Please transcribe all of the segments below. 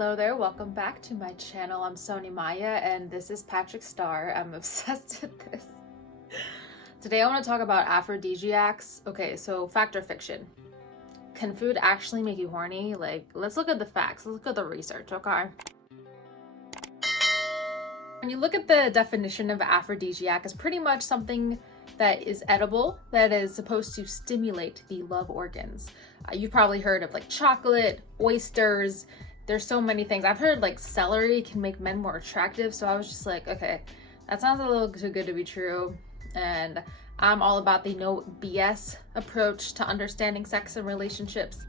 Hello there, welcome back to my channel. I'm Sony Maya and this is Patrick Starr. I'm obsessed with this. Today I want to talk about aphrodisiacs. Okay, so fact or fiction? Can food actually make you horny? Like, let's look at the facts, let's look at the research, okay? When you look at the definition of aphrodisiac, it's pretty much something that is edible, that is supposed to stimulate the love organs. You've probably heard of like chocolate, oysters. There's so many things. I've heard like celery can make men more attractive. So I was just like, okay, that sounds a little too good to be true. And I'm all about the no BS approach to understanding sex and relationships.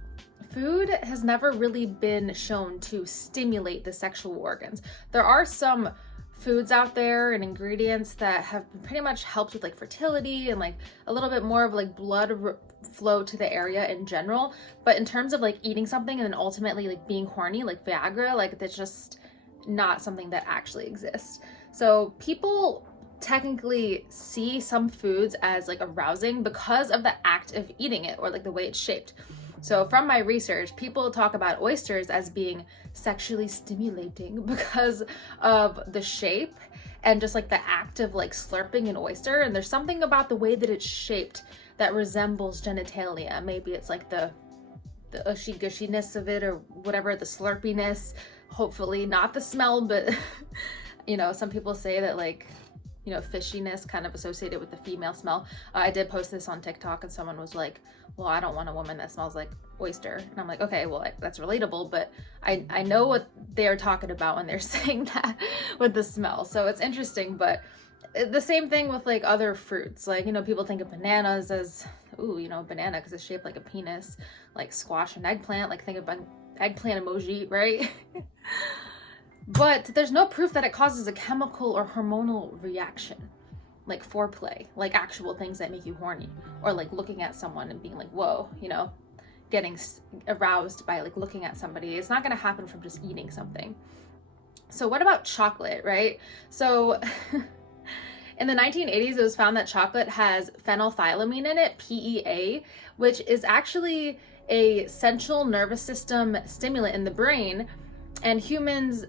Food has never really been shown to stimulate the sexual organs. There are some foods out there and ingredients that have pretty much helped with like fertility and like a little bit more of like blood flow to the area in general, but in terms of like eating something and then ultimately like being horny, like Viagra, like that's just not something that actually exists. So people technically see some foods as like arousing because of the act of eating it or like the way it's shaped. So from my research, people talk about oysters as being sexually stimulating because of the shape and just like the act of like slurping an oyster. And there's something about the way that it's shaped that resembles genitalia. Maybe it's like the ushy gushiness of it or whatever, the slurpiness, hopefully not the smell, but you know, some people say that like, you know, fishiness kind of associated with the female smell. I did post this on TikTok and someone was like, well, I don't want a woman that smells like oyster. And I'm like, okay, well, that's relatable, but I know what they're talking about when they're saying that with the smell. So it's interesting, but the same thing with like other fruits. Like, you know, people think of bananas as, ooh, you know, banana because it's shaped like a penis, like squash and eggplant, like think about eggplant emoji, right? But there's no proof that it causes a chemical or hormonal reaction, like foreplay, like actual things that make you horny, or like looking at someone and being like, whoa, you know, getting aroused by like looking at somebody. It's not going to happen from just eating something. So what about chocolate, right? So in the 1980s, it was found that chocolate has phenolphthaleamine in it, PEA, which is actually a central nervous system stimulant in the brain. And humans,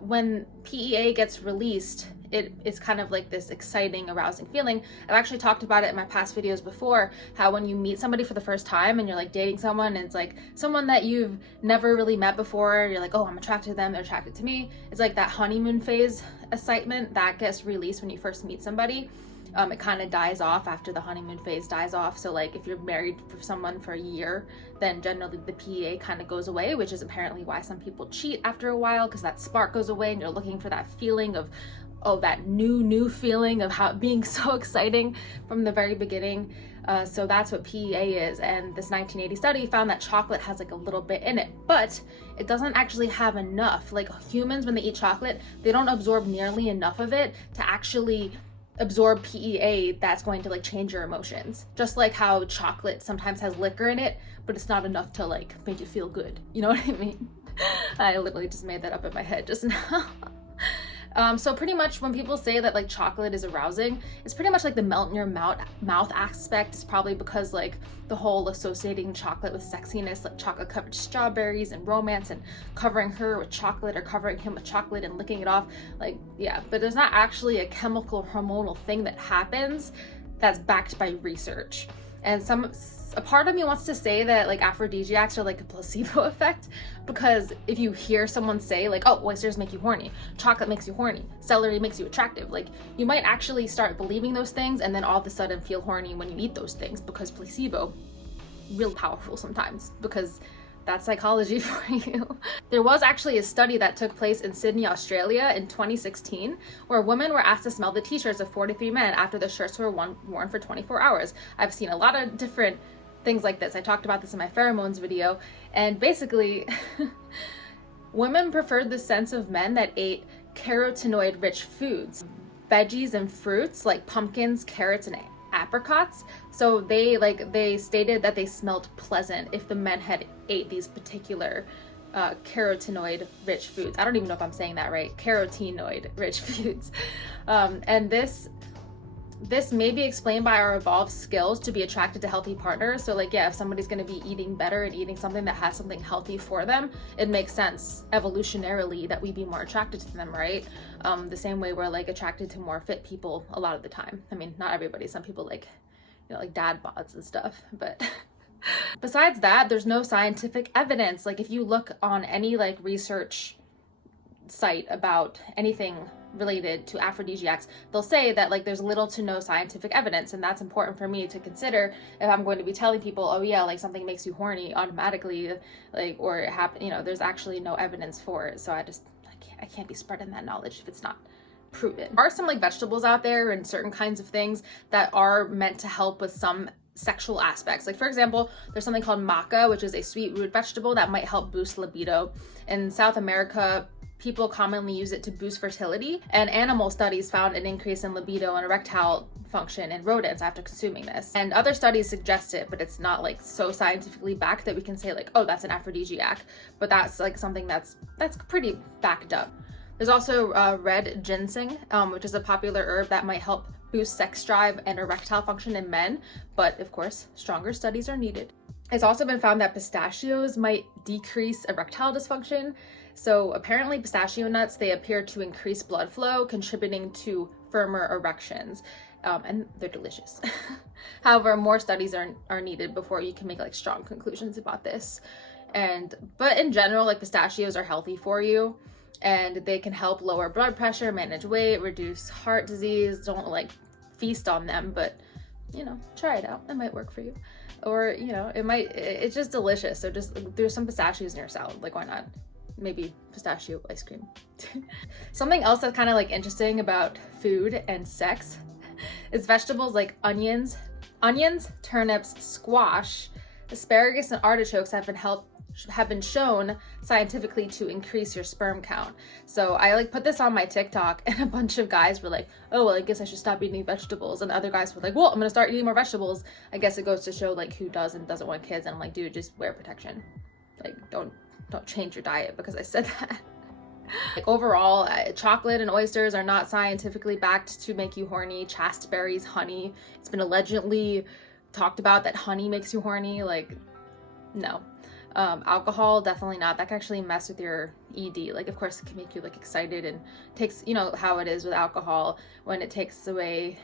when PEA gets released, it's kind of like this exciting, arousing feeling. I've actually talked about it in my past videos before, how when you meet somebody for the first time and you're like dating someone and it's like someone that you've never really met before, you're like, oh, I'm attracted to them, they're attracted to me. It's like that honeymoon phase excitement that gets released when you first meet somebody. It kind of dies off after the honeymoon phase dies off. So like if you're married for someone for a year, then generally the PEA kind of goes away, which is apparently why some people cheat after a while, because that spark goes away and you're looking for that feeling of, oh, that new feeling of how being so exciting from the very beginning. So that's what PEA is. And this 1980 study found that chocolate has like a little bit in it, but it doesn't actually have enough. Like humans, when they eat chocolate, they don't absorb nearly enough of it to actually absorb PEA that's going to like change your emotions. Just like how chocolate sometimes has liquor in it, but it's not enough to like make you feel good. You know what I mean? I literally just made that up in my head just now. So pretty much when people say that like chocolate is arousing, it's pretty much like the melt in your mouth aspect. It's probably because like the whole associating chocolate with sexiness, like chocolate covered strawberries and romance and covering her with chocolate or covering him with chocolate and licking it off. Like, yeah, but there's not actually a chemical hormonal thing that happens that's backed by research. And a part of me wants to say that like aphrodisiacs are like a placebo effect, because if you hear someone say like, oh, oysters make you horny, chocolate makes you horny, celery makes you attractive, like you might actually start believing those things and then all of a sudden feel horny when you eat those things, because placebo, real powerful sometimes, because that's psychology for you. There was actually a study that took place in Sydney, Australia in 2016, where women were asked to smell the t-shirts of 43 men after the shirts were worn for 24 hours. I've seen a lot of different things like this. I talked about this in my pheromones video, and basically women preferred the scents of men that ate carotenoid rich foods, veggies and fruits like pumpkins, carrots, and apricots. So they stated that they smelled pleasant if the men had ate these particular carotenoid rich foods. I don't even know if I'm saying that right. Carotenoid rich foods. And this This may be explained by our evolved skills to be attracted to healthy partners. So like, yeah, if somebody's going to be eating better and eating something that has something healthy for them, it makes sense evolutionarily that we'd be more attracted to them, right? The same way we're like attracted to more fit people a lot of the time. I mean, not everybody. Some people like, you know, like dad bods and stuff, but besides that, there's no scientific evidence. Like if you look on any like research site about anything related to aphrodisiacs, they'll say that like there's little to no scientific evidence, and that's important for me to consider if I'm going to be telling people, oh yeah, like something makes you horny automatically, like, or it happen, you know, there's actually no evidence for it. So I can't be spreading that knowledge if it's not proven. There are some like vegetables out there and certain kinds of things that are meant to help with some sexual aspects. Like for example, there's something called maca, which is a sweet root vegetable that might help boost libido. In South America, people commonly use it to boost fertility, and animal studies found an increase in libido and erectile function in rodents after consuming this. And other studies suggest it, but it's not like so scientifically backed that we can say like, oh, that's an aphrodisiac. But that's like something that's pretty backed up. There's also red ginseng, which is a popular herb that might help boost sex drive and erectile function in men, but of course, stronger studies are needed. It's also been found that pistachios might decrease erectile dysfunction. So apparently pistachio nuts, they appear to increase blood flow, contributing to firmer erections. And they're delicious. However, more studies are needed before you can make like strong conclusions about this. But in general, like pistachios are healthy for you, and they can help lower blood pressure, manage weight, reduce heart disease. Don't like feast on them, but you know, try it out. It might work for you. Or, you know, it's just delicious. So just throw some pistachios in your salad. Like, why not? Maybe pistachio ice cream. Something else that's kind of like interesting about food and sex is vegetables like onions, turnips, squash, asparagus, and artichokes have been shown scientifically to increase your sperm count. So I like put this on my TikTok, and a bunch of guys were like, oh, well, I guess I should stop eating vegetables. And other guys were like, well, I'm gonna start eating more vegetables. I guess it goes to show like who does and doesn't want kids. And I'm like, dude, just wear protection. Like, don't change your diet because I said that. Like overall, chocolate and oysters are not scientifically backed to make you horny. Chaste berries, honey, it's been allegedly talked about that honey makes you horny. Like, no. Alcohol, definitely not. That can actually mess with your ED. Like, of course, it can make you like excited, and takes, you know how it is with alcohol when it takes away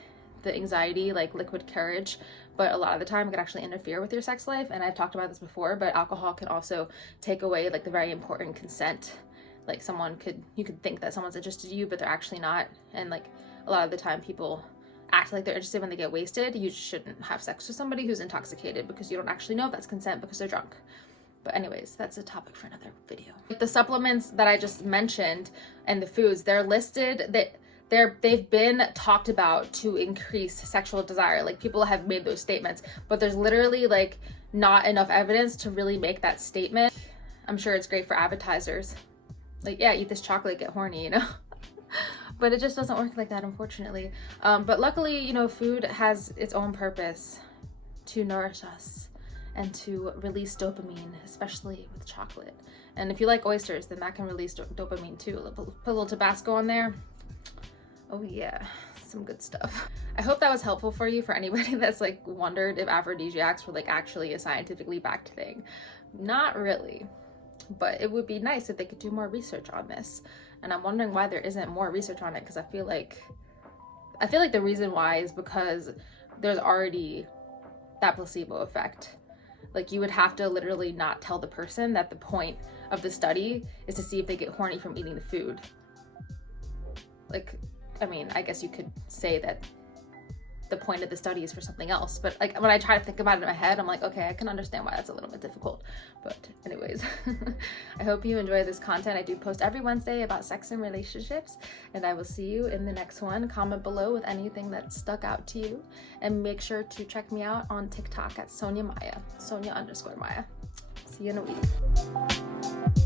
the anxiety, like liquid courage. But a lot of the time it can actually interfere with your sex life. And I've talked about this before, but alcohol can also take away like the very important consent. Like you could think that someone's interested in you, but they're actually not. And like a lot of the time people act like they're interested when they get wasted. You shouldn't have sex with somebody who's intoxicated because you don't actually know if that's consent because they're drunk. But anyways, that's a topic for another video. The supplements that I just mentioned and the foods, they're listed that they've been talked about to increase sexual desire. Like people have made those statements, but there's literally like not enough evidence to really make that statement. I'm sure it's great for appetizers. Like, yeah, eat this chocolate, get horny, you know? But it just doesn't work like that, unfortunately. But luckily, you know, food has its own purpose to nourish us and to release dopamine, especially with chocolate. And if you like oysters, then that can release dopamine too. Put a little Tabasco on there. Oh yeah, some good stuff. I hope that was helpful for you, for anybody that's like wondered if aphrodisiacs were like actually a scientifically backed thing. Not really, but it would be nice if they could do more research on this. And I'm wondering why there isn't more research on it, because I feel like the reason why is because there's already that placebo effect. Like you would have to literally not tell the person that the point of the study is to see if they get horny from eating the food. Like, I mean, I guess you could say that the point of the study is for something else, but like when I try to think about it in my head, I'm like, okay, I can understand why that's a little bit difficult. But anyways, I hope you enjoy this content. I do post every Wednesday about sex and relationships, and I will see you in the next one. Comment below with anything that stuck out to you, and make sure to check me out on TikTok at Sonia_Maya. See you in a week.